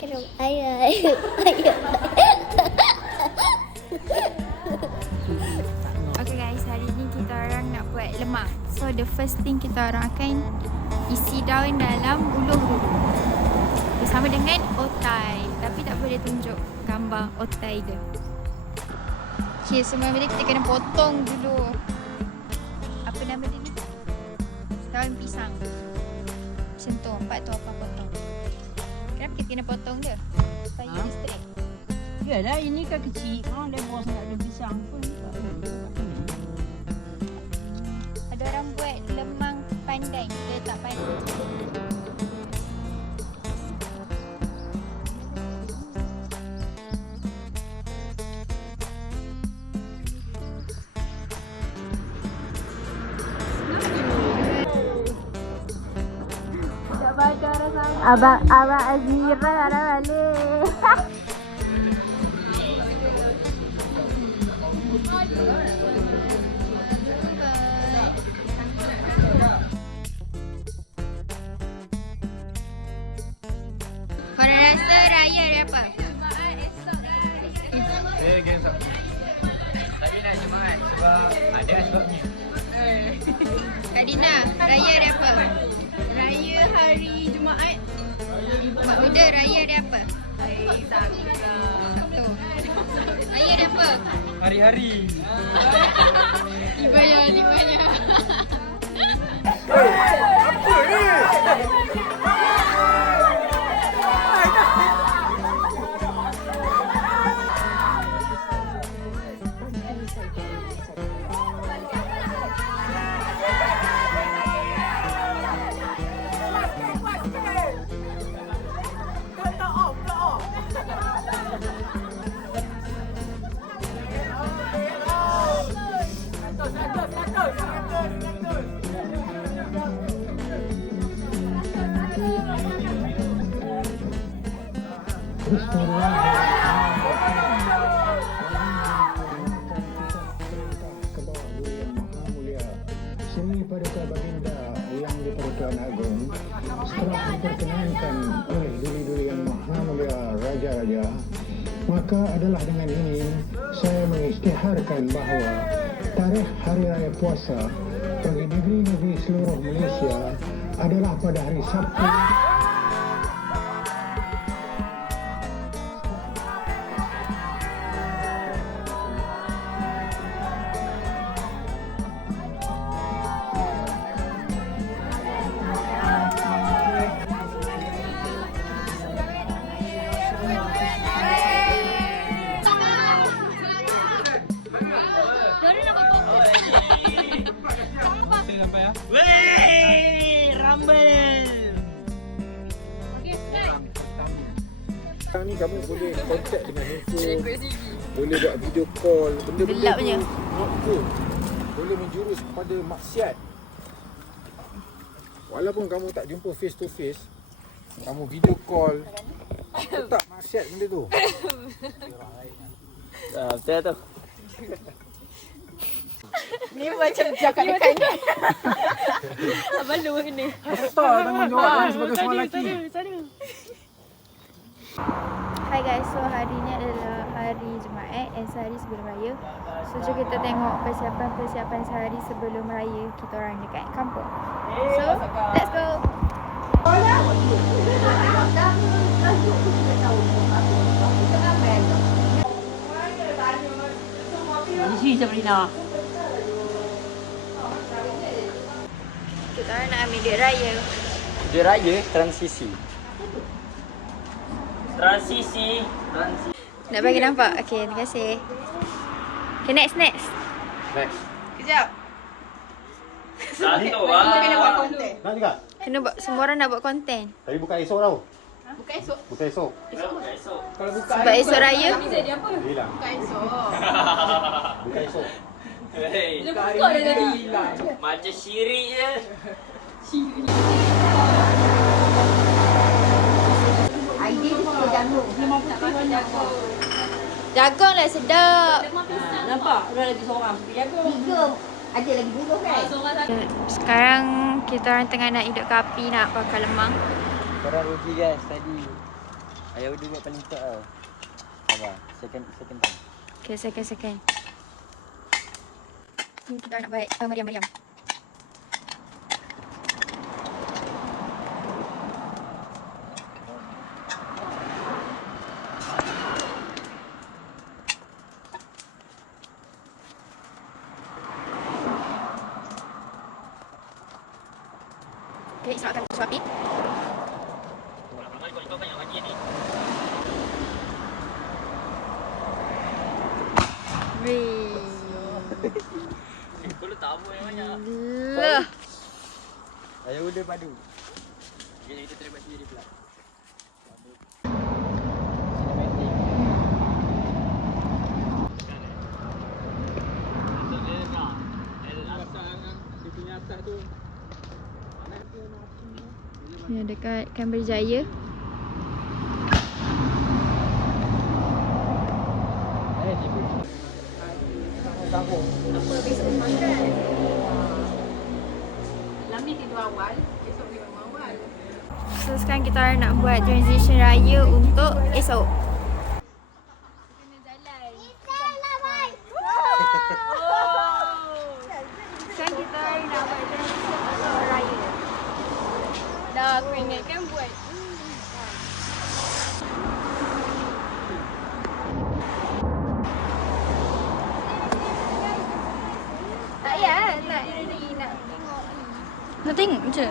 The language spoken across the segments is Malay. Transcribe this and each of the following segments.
Ayah. Okay guys, hari ni kita orang nak buat lemak. So the first thing kita orang akan isi daun dalam uluh dulu bersama dengan otai. Tapi tak boleh tunjuk gambar otai dia. Okay, semua benda kita kena potong dulu. Apa nama dia ni? Daun pisang. Macam tu, 4 tu apa potong. Kenapa kita kena potong dia? Supaya dia straight. Yalah, ini kan kecil. Kalau lebar sangat ada pisang pun. Ada orang buat lemang pandai. Dia tak pandai. Abang Azmira dah balik. Korang rasa raya dia apa? Tadi nak semangat sebab ada sebabnya. Kak Dina, raya dia apa? Raya hari Jumaat. Mak Muda, raya dia apa? Hari Sabtu. Tu. Raya dia apa? Hari-hari. Ibaya. Seni Paduka Baginda yang di-Pertuan Agong setelah diperkenankan oleh duli-duli yang Maha Mulia Raja-Raja, maka adalah dengan ini saya mengisytiharkan bahawa tarikh Hari Raya Puasa bagi negeri-negeri seluruh Malaysia adalah pada hari Sabtu. Sekarang ni kamu boleh contact dengan handphone, boleh buat video call, benda-benda tu not good. Boleh menjurus kepada maksiat. Walaupun kamu tak jumpa face to face, kamu video call, tetap maksiat benda tu. Betul tu. Ni macam cakap dekat ni. Abang lu ni. Besar tanggungjawab sebagai seorang lelaki. Hai guys, so hari ni adalah hari Jumaat dan sehari sebelum raya. So jom kita tengok persiapan sehari sebelum raya kita orang dekat kampung. So, let's go. Di sini Sabrina. Kita orang nak ambil duit raya. Dia raya transisi. Transisi. Nak bagi nampak? Okay, terima kasih. Okay, next. Next. Kejap. Satu Kita kena buat konten. Nak juga? Kena buat, semua orang nak buat konten. Tapi bukan esok tau. Bukan esok. Bukan esok. Kalau buka Sebab esok raya. Jadi apa? Hilang. Bukan esok. Bukan esok. Hei, Dia buka dah tadi. macam syirik je. Idea suka jagung. Tak makan jagung. Jagung lah sedap. Nampak? Ada lagi seorang. Jagung. 3. Ada lagi 10 kan? Seorang satu. Sekarang kita orang tengah nak hidup ke api nak bakar lemang. Korang rugi guys tadi. Ayah udah buat paling tak tau. Sabar. Second time. Okay, second. Ni kita nak buat Mariam. Okay, Isra akan suapin. Kalau tak apa yang banyak. Lah. Ayah udah padu. Jadi kita terima sendiri pula. Ya, dekat Canberra Jaya. So sekarang kita orang nak buat transition raya untuk esok. Sekarang kita orang nak buat transition untuk raya. Dah aku ingatkan buat. Tak payah nak tengok. Nak tengok je.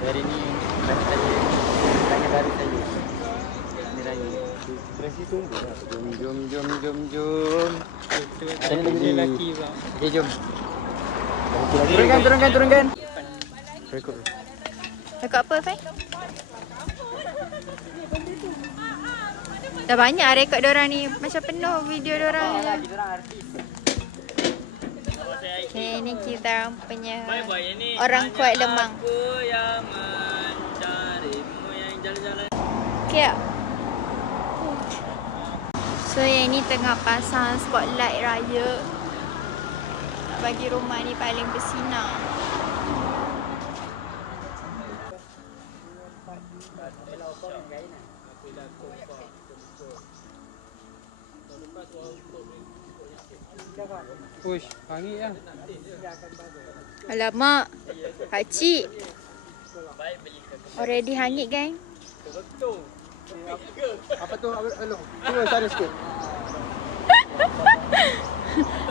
Hari ni saya tanya baru saya. Ni raya. Presi tunggu lah. Jom. Ada lelaki bang. Okay, jom. Turunkan. Rekod. Rekod apa, Fai? Dah banyak rekod diorang ni. Macam penuh video diorang. Okay, ni kita punya orang kuat lemang. Okay tak? So yang ni tengah pasang spotlight raya. Nak bagi rumah ni paling bersinar. Push, hangit lah. Alamak, pakcik. Already hangit, gang. Apa tu? Along. Cuba sana sikit.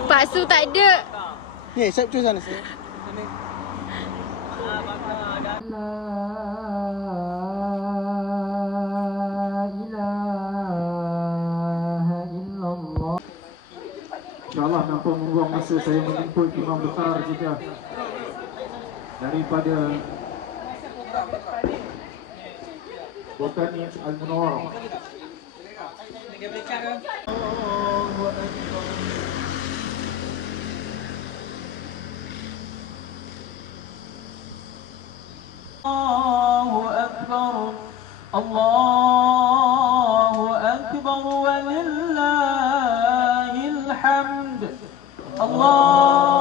Pak Su tak ada. Ni, saya cuba sana sikit. InsyaAllah tanpa membuang masa saya menjemput imam besar kita daripada Botani Al-Munawwarah. Allahu Akbar, Allahu Akbar wa lillahil hamd. Allahu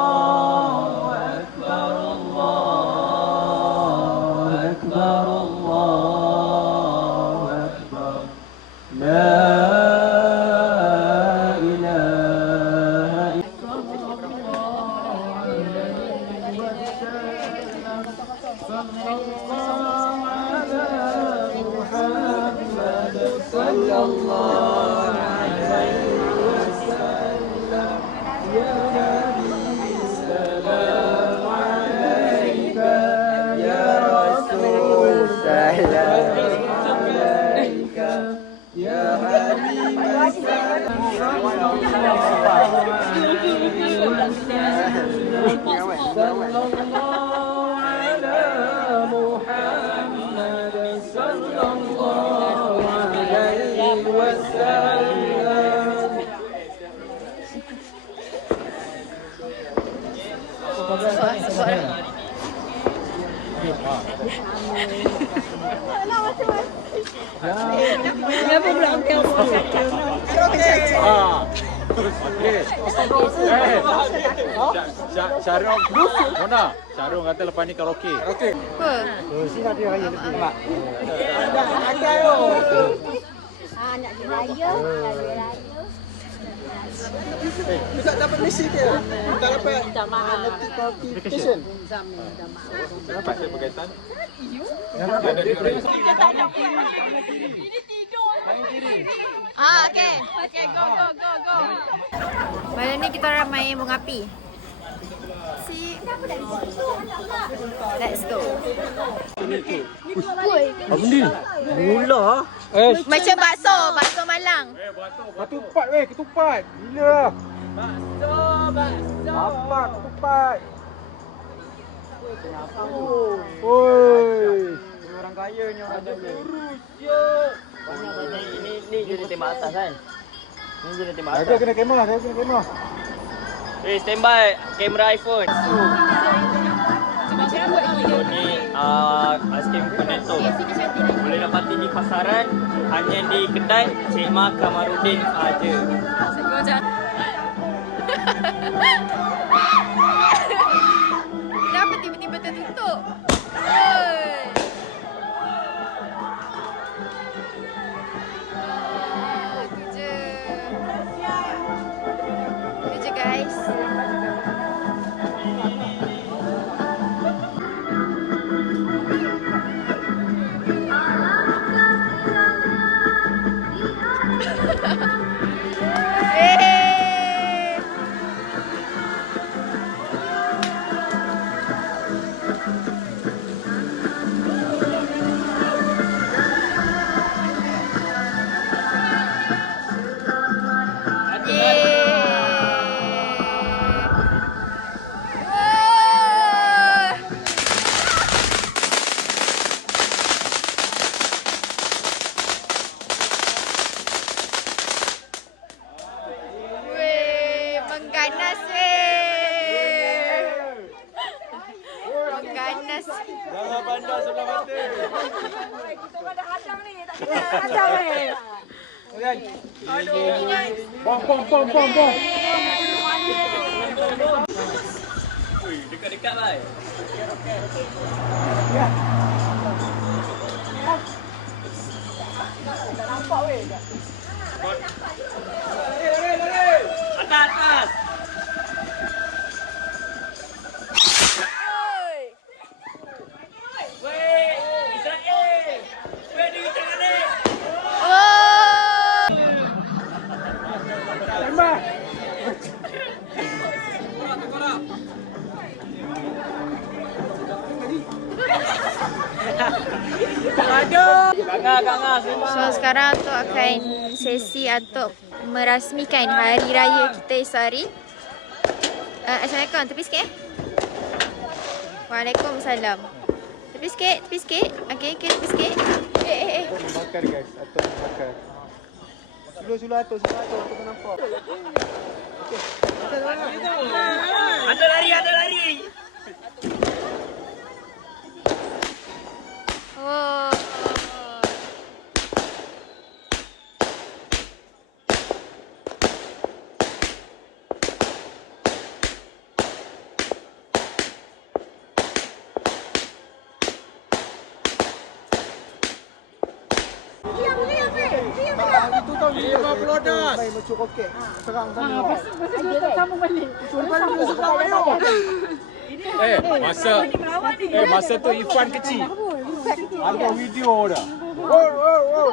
Akbar, Allahu Akbar, Allahu Akbar. La ilaha sallallahu alaihi wasallam. Ya Nabi salam alaika, ya Rasul salam alaika, ya Habib sallallahu alaihi wasallam. Ala Muhammad sallallahu alaihi wasallam. Kenapa pula kau Okey. Syarung. Mona, Syarung kata lepas ni karaoke. Okey. Apa? Sini dia raya lebih mak. Nak diraya, nak diraya. Tak dapat misi dia. Tak dapat notification. Dapat saya berkaitan. Okay. Okay, go. Malam ni kita orang main bunga api. Let's go. Apa ni? Mula. Macam bakso Malang. Ketupat ketupat. Gila. Bakso. Apa ketupat? Oi. Orang kaya ni orang kaya. Ni dia tembak atas kan. Ni dia tembak atas. Dia kena kemah, Stand by kamera iPhone. Ni aiskrim Cornetto. Boleh dapati di pasaran, hanya di kedai Cik Ma Kamarudin aja. Kenapa tiba-tiba tertutup? Itu je guys. Mengganas Mengganas. Jangan pandang sebelah mata. Kita pada hadang ni. Tak kena hadang ni. Bom. Dekat-dekat lah. Nampak weh. Atas. So sekarang tu akan sesi untuk merasmikan hari raya kita esok hari. Assalamualaikum, tepi sikit Waalaikumsalam. Tepi sikit. Okey, tepi sikit. Makan guys, atuk makan. Sulu atuk nampak. Ada lari. Oh. Itu tahu dia $50. main macam roket. Serang sana. Pasal dia tak sambung balik. Masa tu Ifan kecil. Ada video dah. Wow.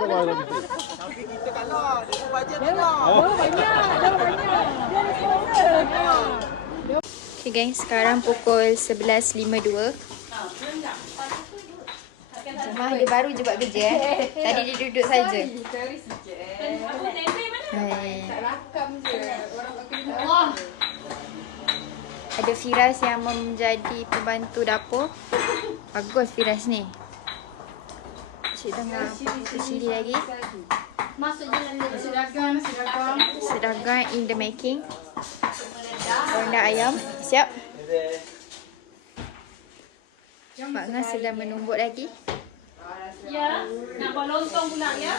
Tapi kita kalah. Dia bajet kalah. Okay guys, sekarang pukul 11.52. Mah dia baru je buat kerja Tadi dia duduk saja. Ada Firas yang menjadi pembantu dapur. Bagus Firas ni. Cik tengah sili lagi. Sedagang in the making. Ronda ayam. Siap. Mak Ngah sedang menumbuk lagi. Ya, nak buat lontong pula ya.